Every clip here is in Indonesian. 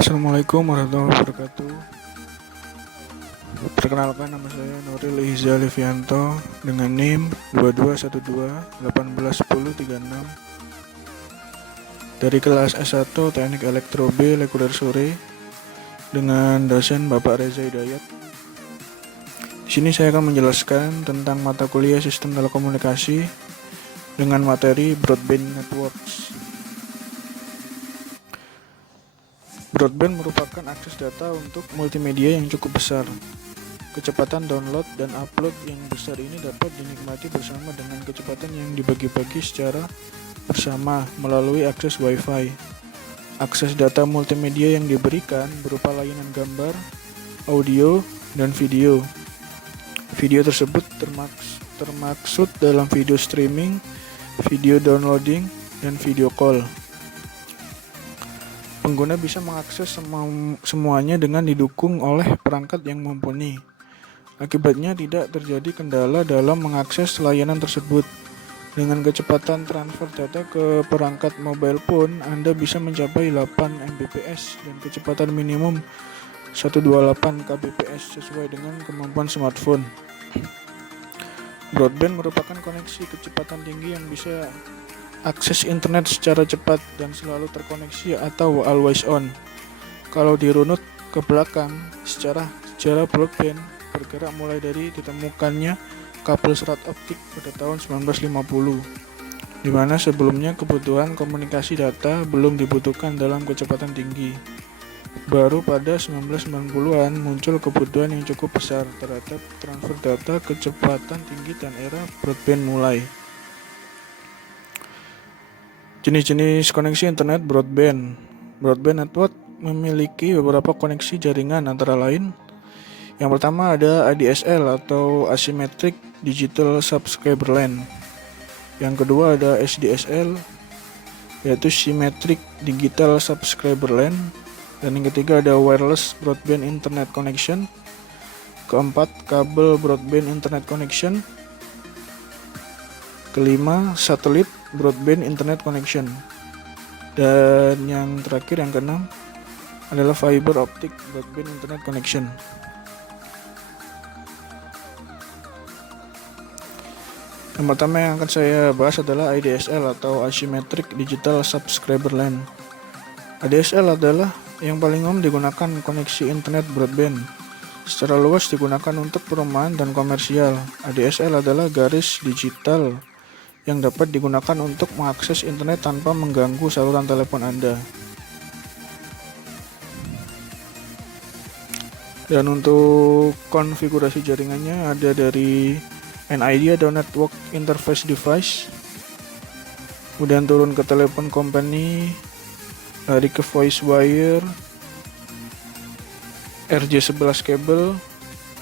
Assalamualaikum warahmatullahi wabarakatuh. Perkenalkan, nama saya Nuril Ihza Livianto dengan NIM 2212181036 dari kelas S1 Teknik Elektro B Reguler Sore dengan dosen Bapak Reza Hidayat. Di sini saya akan menjelaskan tentang mata kuliah Sistem Telekomunikasi dengan materi Broadband Networks. Broadband merupakan akses data untuk multimedia yang cukup besar. Kecepatan download dan upload yang besar ini dapat dinikmati bersama dengan kecepatan yang dibagi-bagi secara bersama melalui akses Wi-Fi. Akses data multimedia yang diberikan berupa layanan gambar, audio, dan video. Video tersebut termaksud dalam video streaming, video downloading, dan video call. Pengguna bisa mengakses semuanya dengan didukung oleh perangkat yang mumpuni. Akibatnya tidak terjadi kendala dalam mengakses layanan tersebut. Dengan kecepatan transfer data ke perangkat mobile phone, Anda bisa mencapai 8 Mbps dan kecepatan minimum 128 kbps sesuai dengan kemampuan smartphone. Broadband merupakan koneksi kecepatan tinggi yang bisa akses internet secara cepat dan selalu terkoneksi atau always on. Kalau dirunut ke belakang, secara broadband bergerak mulai dari ditemukannya kabel serat optik pada tahun 1950, di mana sebelumnya kebutuhan komunikasi data belum dibutuhkan dalam kecepatan tinggi. Baru pada 1990-an muncul kebutuhan yang cukup besar terhadap transfer data kecepatan tinggi dan era broadband mulai. Jenis-jenis koneksi internet broadband. Broadband network memiliki beberapa koneksi jaringan antara lain. Yang pertama ada ADSL atau Asymmetric Digital Subscriber LAN. Yang kedua ada SDSL yaitu Symmetric Digital Subscriber LAN. Dan yang ketiga ada Wireless Broadband Internet Connection. Keempat, kabel broadband internet connection. Kelima, satelit broadband internet connection. Dan yang terakhir, yang keenam adalah fiber optic broadband internet connection. Yang pertama yang akan saya bahas adalah ADSL atau Asymmetric Digital Subscriber LAN. ADSL adalah yang paling umum digunakan koneksi internet broadband. Secara luas digunakan untuk perumahan dan komersial. ADSL adalah garis digital yang dapat digunakan untuk mengakses internet tanpa mengganggu saluran telepon Anda. Dan untuk konfigurasi jaringannya ada dari NID atau Network Interface Device, kemudian turun ke telepon company, lari ke voice wire, RJ11 kabel,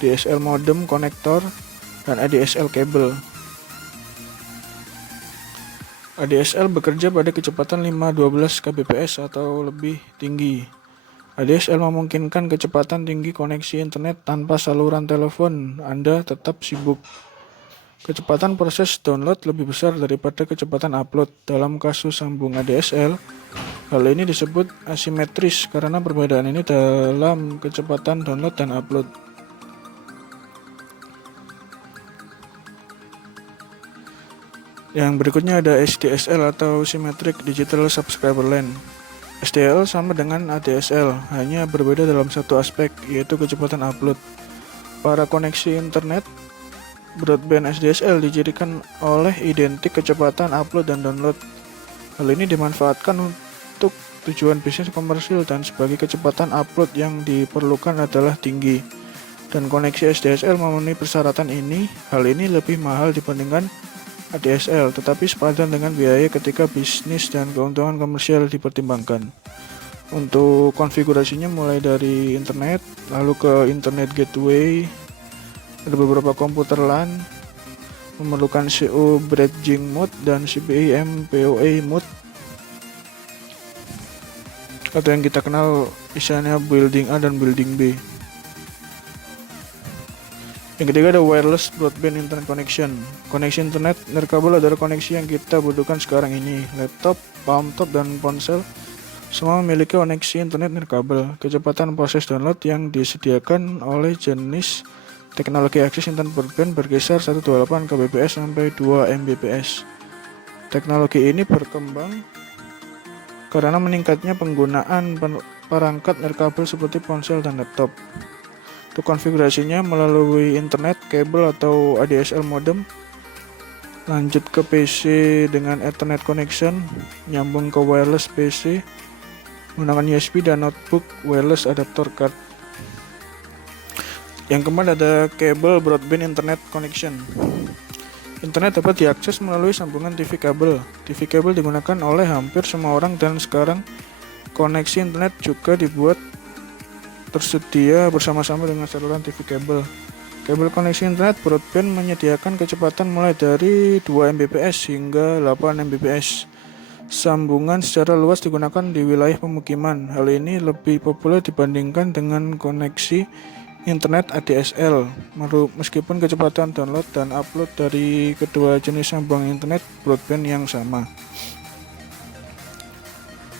DSL modem konektor, dan ADSL kabel. ADSL bekerja pada kecepatan 512 kbps atau lebih tinggi. ADSL memungkinkan kecepatan tinggi koneksi internet tanpa saluran telepon Anda tetap sibuk. Kecepatan proses download lebih besar daripada kecepatan upload. Dalam kasus sambung ADSL, hal ini disebut asimetris karena perbedaan ini dalam kecepatan download dan upload. Yang berikutnya ada SDSL atau Symmetric Digital Subscriber LAN. SDSL sama dengan ADSL, hanya berbeda dalam satu aspek, yaitu kecepatan upload. Para koneksi internet broadband SDSL dijadikan oleh identik kecepatan upload dan download. Hal ini dimanfaatkan untuk tujuan bisnis komersil dan sebagai kecepatan upload yang diperlukan adalah tinggi. Dan koneksi SDSL memenuhi persyaratan ini, hal ini lebih mahal dibandingkan ADSL, tetapi sepadan dengan biaya ketika bisnis dan keuntungan komersial dipertimbangkan. Untuk konfigurasinya mulai dari internet, lalu ke internet gateway, ada beberapa komputer LAN, memerlukan CO bridging mode dan CPI/MPoA mode, atau yang kita kenal misalnya building A dan building B. Yang ketiga ada wireless broadband internet connection. Koneksi internet nirkabel adalah koneksi yang kita butuhkan sekarang ini. Laptop, palm top, dan ponsel Semua memiliki koneksi internet nirkabel. Kecepatan proses download yang disediakan oleh jenis teknologi akses internet broadband berkisar 128 kbps sampai 2 mbps. Teknologi ini berkembang karena meningkatnya penggunaan perangkat nirkabel seperti ponsel dan laptop. Untuk konfigurasinya melalui internet, kabel atau ADSL modem, lanjut ke PC dengan Ethernet connection, nyambung ke wireless PC menggunakan USB dan notebook wireless adapter card. Yang keempat ada kabel broadband internet connection. Internet dapat diakses melalui sambungan TV kabel. TV kabel digunakan oleh hampir semua orang dan sekarang koneksi internet juga dibuat tersedia bersama-sama dengan saluran TV kabel. Kabel koneksi internet broadband menyediakan kecepatan mulai dari 2 Mbps hingga 8 Mbps. Sambungan secara luas digunakan di wilayah pemukiman. Hal ini lebih populer dibandingkan dengan koneksi internet ADSL. Meskipun kecepatan download dan upload dari kedua jenis sambungan internet broadband yang sama.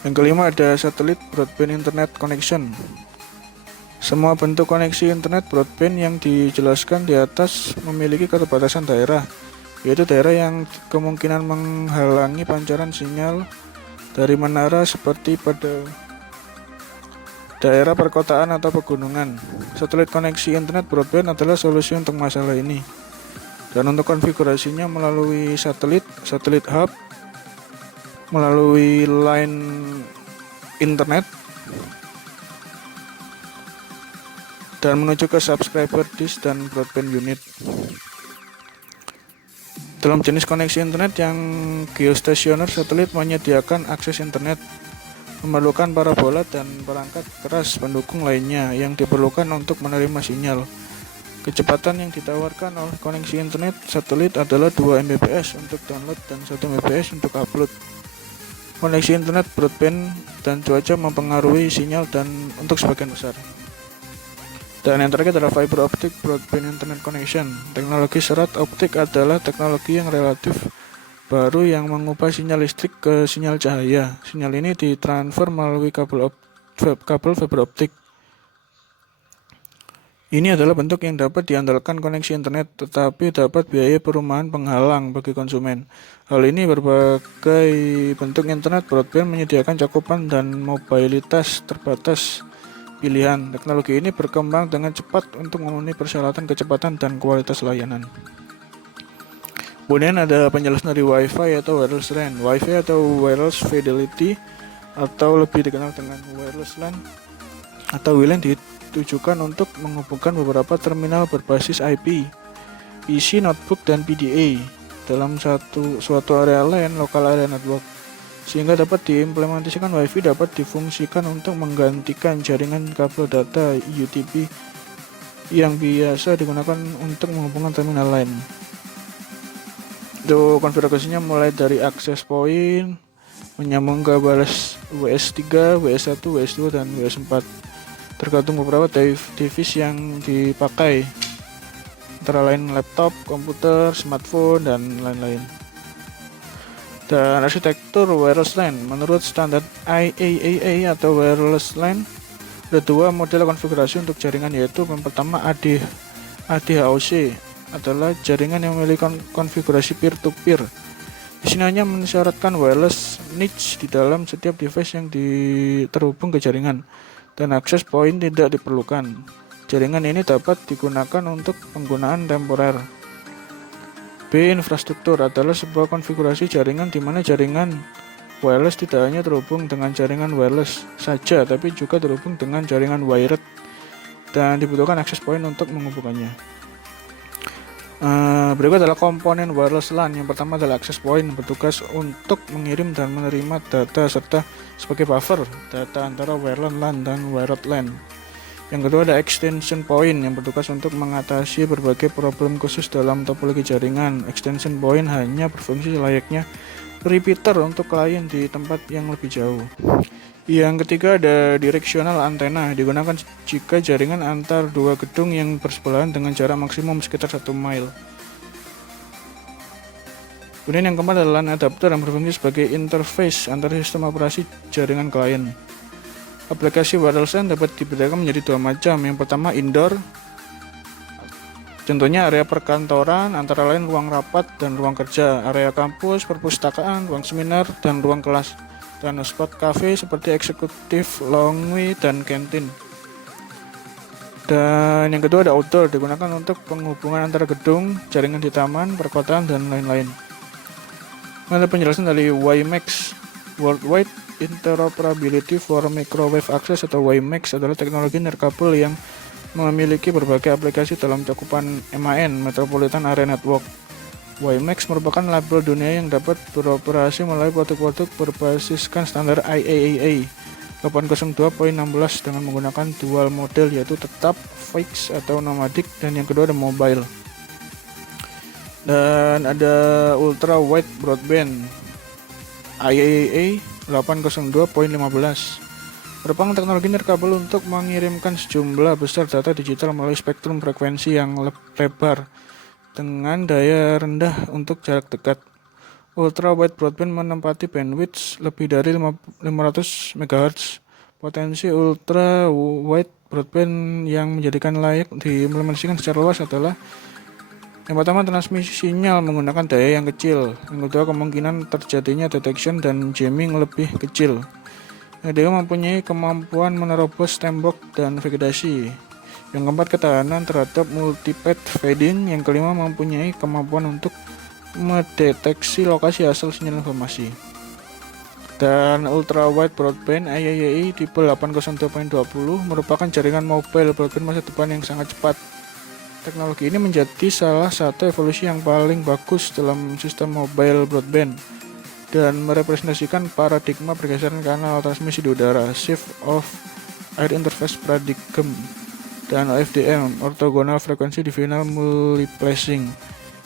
Yang kelima ada satelit broadband internet connection. Semua bentuk koneksi internet broadband yang dijelaskan di atas memiliki keterbatasan daerah, yaitu daerah yang kemungkinan menghalangi pancaran sinyal dari menara seperti pada daerah perkotaan atau pegunungan. Satelit koneksi internet broadband adalah solusi untuk masalah ini. Dan untuk konfigurasinya melalui satelit hub, melalui line internet, dan menuju ke subscriber dish dan broadband unit. Dalam jenis koneksi internet yang geostasioner, satelit menyediakan akses internet, memerlukan parabola dan perangkat keras pendukung lainnya yang diperlukan untuk menerima sinyal. Kecepatan yang ditawarkan oleh koneksi internet satelit adalah 2 Mbps untuk download dan 1 Mbps untuk upload. Koneksi internet broadband dan cuaca mempengaruhi sinyal dan untuk sebagian besar. Dan yang terakhir adalah fiber optic broadband internet connection. Teknologi serat optik adalah teknologi yang relatif baru yang mengubah sinyal listrik ke sinyal cahaya. Sinyal ini ditransfer melalui kabel fiber optik. Ini adalah bentuk yang dapat diandalkan koneksi internet, tetapi dapat biaya perumahan penghalang bagi konsumen. Hal ini berbagai bentuk internet broadband menyediakan cakupan dan mobilitas terbatas pilihan. Teknologi ini berkembang dengan cepat untuk memenuhi persyaratan kecepatan dan kualitas layanan. Kemudian ada penjelasan dari Wi-Fi atau wireless LAN. Wi-Fi atau wireless fidelity atau lebih dikenal dengan wireless LAN atau WLAN ditujukan untuk menghubungkan beberapa terminal berbasis IP, PC, notebook, dan PDA dalam suatu area LAN, local area network, sehingga dapat diimplementasikan. Wi-Fi dapat difungsikan untuk menggantikan jaringan kabel data UTP yang biasa digunakan untuk menghubungkan terminal lain. Untuk konfigurasinya mulai dari access point, menyambung ke balas WS3, WS1, WS2, dan WS4, tergantung beberapa device yang dipakai, antara lain laptop, komputer, smartphone, dan lain-lain. Dan arsitektur wireless LAN menurut standar IAAA atau wireless LAN ada dua model konfigurasi untuk jaringan, yaitu yang pertama ADHOC adalah jaringan yang memiliki konfigurasi peer-to-peer. Di sini hanya mensyaratkan wireless niche di dalam setiap device yang terhubung ke jaringan dan akses point tidak diperlukan. Jaringan ini dapat digunakan untuk penggunaan temporer. B. Infrastruktur adalah sebuah konfigurasi jaringan di mana jaringan wireless tidak hanya terhubung dengan jaringan wireless saja, tapi juga terhubung dengan jaringan wired dan dibutuhkan akses point untuk menghubungkannya. Berikut adalah komponen wireless LAN. Yang pertama adalah access point, bertugas untuk mengirim dan menerima data serta sebagai buffer data antara wireless LAN dan wired LAN. Yang kedua ada extension point yang bertugas untuk mengatasi berbagai problem khusus dalam topologi jaringan. Extension point hanya berfungsi layaknya repeater untuk klien di tempat yang lebih jauh. Yang ketiga ada directional antena, digunakan jika jaringan antar dua gedung yang bersebelahan dengan jarak maksimum sekitar 1 mile. Kemudian yang keempat adalah LAN adapter yang berfungsi sebagai interface antara sistem operasi jaringan klien. Aplikasi wireless LAN dapat dibedakan menjadi dua macam. Yang pertama indoor, contohnya area perkantoran, antara lain ruang rapat dan ruang kerja, area kampus, perpustakaan, ruang seminar, dan ruang kelas, dan spot cafe seperti eksekutif, lounge, dan kantin. Dan yang kedua ada outdoor, digunakan untuk penghubungan antara gedung, jaringan di taman, perkotaan, dan lain-lain. Ada penjelasan dari WiMAX, Worldwide Interoperability for Microwave Access atau WiMAX adalah teknologi nirkabel yang memiliki berbagai aplikasi dalam cakupan MAN, Metropolitan Area Network. WiMAX merupakan label dunia yang dapat beroperasi melalui produk-produk berbasiskan standar IAAA 802.16 dengan menggunakan dual model, yaitu tetap, fixed atau nomadic, dan yang kedua ada mobile. Dan ada Ultra Wide Broadband IAAA 802.15 merupakan teknologi nirkabel untuk mengirimkan sejumlah besar data digital melalui spektrum frekuensi yang lebar dengan daya rendah untuk jarak dekat. Ultra Wide Broadband menempati bandwidth lebih dari 500 MHz. Potensi Ultra Wide Broadband yang menjadikan layak diimplementasikan secara luas adalah yang pertama, transmisi sinyal menggunakan daya yang kecil. Yang kedua, kemungkinan terjadinya detection dan jamming lebih kecil. Yang ketiga, mempunyai kemampuan menerobos tembok dan vegetasi. Yang keempat, ketahanan terhadap multipath fading. Yang kelima, mempunyai kemampuan untuk mendeteksi lokasi asal sinyal informasi. Dan Ultra Wide Broadband IAAA tipe 802.20 merupakan jaringan mobile broadband masa depan yang sangat cepat. Teknologi ini menjadi salah satu evolusi yang paling bagus dalam sistem mobile broadband dan merepresentasikan paradigma pergeseran kanal transmisi di udara, Shift of Air Interface Paradigm, dan OFDM, Orthogonal Frequency Divisional Multiplexing,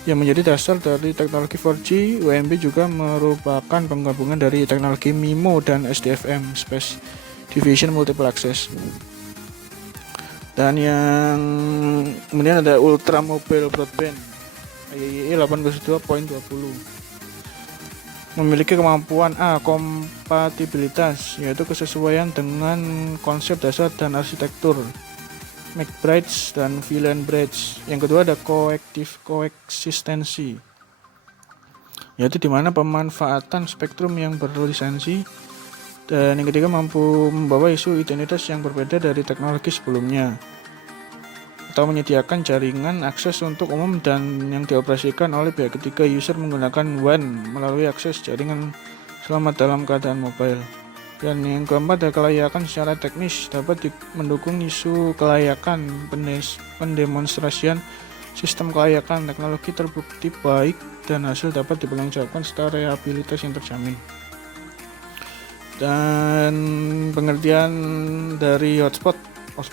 yang menjadi dasar dari teknologi 4G. WMB juga merupakan penggabungan dari teknologi MIMO dan SDFM, Space Division Multiple Access. Dan yang kemudian ada Ultra Mobile Broadband IAAA 802.20 memiliki kemampuan kompatibilitas, yaitu kesesuaian dengan konsep dasar dan arsitektur McBride dan VLAN Bridge. Yang kedua ada koeksistensi, yaitu di mana pemanfaatan spektrum yang berlisensi. Dan yang ketiga, mampu membawa isu identitas yang berbeda dari teknologi sebelumnya, atau menyediakan jaringan akses untuk umum dan yang dioperasikan oleh pihak ketiga user menggunakan WAN melalui akses jaringan selamat dalam keadaan mobile. Dan yang keempat ada kelayakan secara teknis, dapat mendukung isu kelayakan pendemonstrasian sistem kelayakan teknologi terbukti baik dan hasil dapat dipertanggungjawabkan serta reliabilitas yang terjamin. Dan pengertian dari hotspot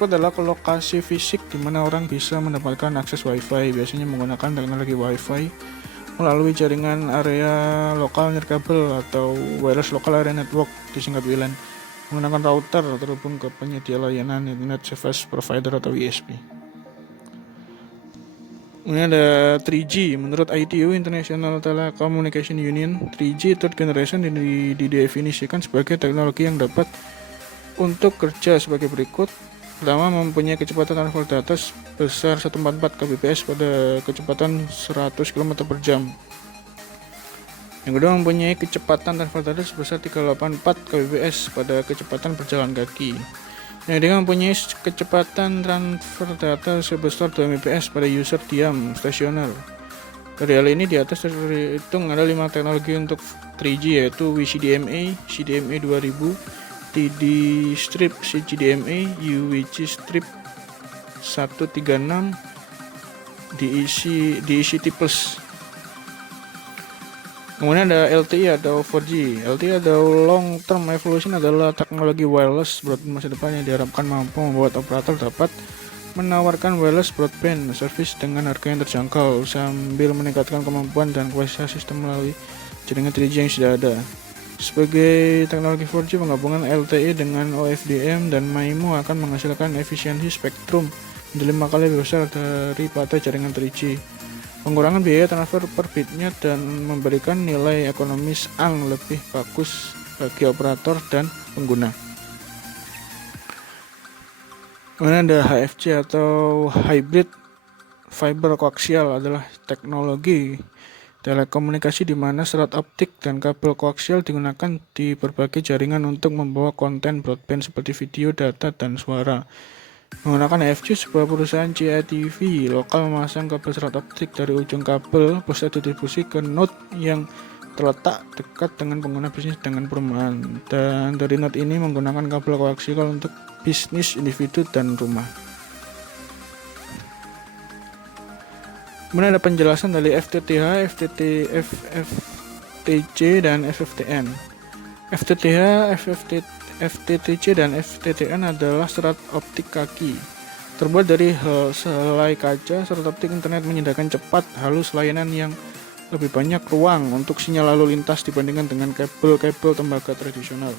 adalah lokasi fisik di mana orang bisa mendapatkan akses WiFi, biasanya menggunakan teknologi WiFi melalui jaringan area lokal nirkabel atau wireless local area network, disingkat WLAN, menggunakan router terhubung ke penyedia layanan Internet Service Provider atau ISP. Ini ada 3G. Menurut ITU, International Telecommunication Union, 3G third generation didefinisikan sebagai teknologi yang dapat untuk kerja sebagai berikut. Pertama, mempunyai kecepatan transfer data sebesar 144 kbps pada kecepatan 100 km per jam. Yang kedua, mempunyai kecepatan transfer data sebesar 384 kbps pada kecepatan berjalan kaki. Yang ketiga, mempunyai kecepatan transfer data sebesar 2 Mbps pada user diam stasioner. Dari hal ini di atas terhitung ada 5 teknologi untuk 3G, yaitu WCDMA, CDMA 2000, TD Strip, CGDMA, UWG Strip 136, DECT+. Kemudian ada LTE atau 4G. LTE atau Long Term Evolution adalah teknologi wireless broadband masa depan yang diharapkan mampu membuat operator dapat menawarkan wireless broadband service dengan harga yang terjangkau sambil meningkatkan kemampuan dan kualitas sistem melalui jaringan 3G yang sudah ada. Sebagai teknologi 4G, penggabungan LTE dengan OFDM dan MIMO akan menghasilkan efisiensi spektrum menjadi 5 kali lebih besar daripada jaringan 3G. pengurangan biaya transfer per bitnya, dan memberikan nilai ekonomis lebih bagus bagi operator dan pengguna. Kemudian ada HFC atau Hybrid Fiber Koaksial, adalah teknologi telekomunikasi di mana serat optik dan kabel koaksial digunakan di berbagai jaringan untuk membawa konten broadband seperti video, data, dan suara. Menggunakan HFC, sebuah perusahaan CATV lokal memasang kabel serat optik dari ujung kabel pusat distribusi ke node yang terletak dekat dengan pengguna bisnis dengan perumahan, dan dari node ini menggunakan kabel koaksial untuk bisnis individu dan rumah. Kemudian ada penjelasan dari FTTH, FTTC, dan FFTN. FTTC dan FTTN adalah serat optik kaki. Terbuat dari helai kaca, serat optik internet menyediakan cepat, halus, layanan yang lebih banyak ruang untuk sinyal lalu lintas dibandingkan dengan kabel-kabel tembaga tradisional.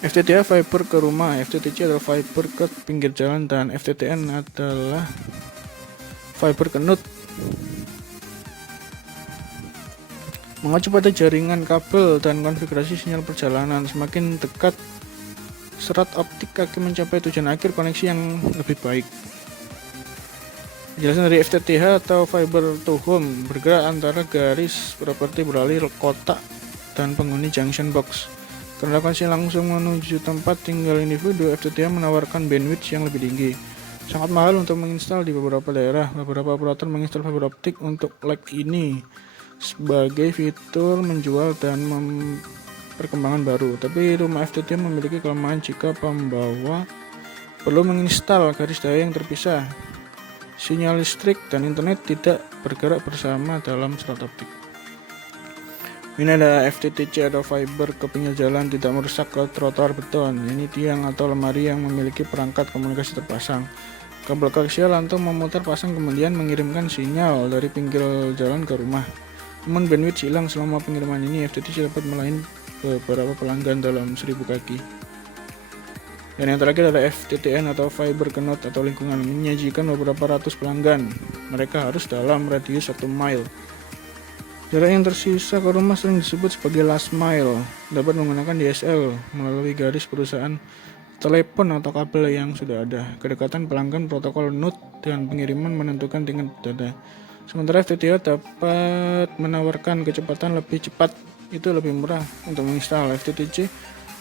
FTTH fiber ke rumah, FTTC adalah fiber ke pinggir jalan, dan FTTN adalah fiber ke node. Mengacu pada jaringan kabel dan konfigurasi sinyal perjalanan, semakin dekat serat optik kaki mencapai tujuan akhir koneksi yang lebih baik. Penjelasan dari FTTH atau fiber to home bergerak antara garis properti beralih kotak dan penghuni junction box. Karena koneksi langsung menuju tempat tinggal individu, FTTH menawarkan bandwidth yang lebih tinggi. Sangat mahal untuk menginstal di beberapa daerah. Beberapa operator menginstal fiber optik untuk lag ini sebagai fitur menjual dan perkembangan baru. Tapi rumah FTTH memiliki kelemahan jika pembawa perlu menginstal garis daya yang terpisah. Sinyal listrik dan internet tidak bergerak bersama dalam serat optik. Ini ada FTTC atau fiber ke pinggir jalan, tidak merusak ke trotoar beton. Ini tiang atau lemari yang memiliki perangkat komunikasi terpasang. Kabel koaksial untuk memutar pasang kemudian mengirimkan sinyal dari pinggir jalan ke rumah. Namun bandwidth hilang selama pengiriman ini. FTTC dapat melayani beberapa pelanggan dalam 1000 kaki. Dan yang terakhir adalah FTTN atau fiber ke node atau lingkungan, menyajikan beberapa ratus pelanggan. Mereka harus dalam radius 1 mile. Jarak yang tersisa ke rumah sering disebut sebagai last mile. Dapat menggunakan DSL melalui garis perusahaan telepon atau kabel yang sudah ada. Kedekatan pelanggan, protokol node, dan pengiriman menentukan tingkat data. Sementara FTTH dapat menawarkan kecepatan lebih cepat, itu lebih murah untuk menginstal. FTTC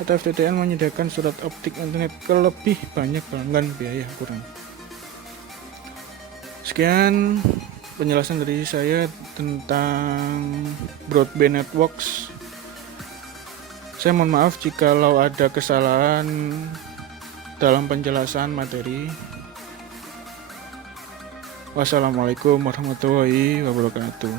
atau FTTN menyediakan surat optik internet ke lebih banyak pelanggan, biaya kurang. Sekian penjelasan dari saya tentang broadband networks. Saya mohon maaf jikalau ada kesalahan dalam penjelasan materi. Wassalamualaikum warahmatullahi wabarakatuh.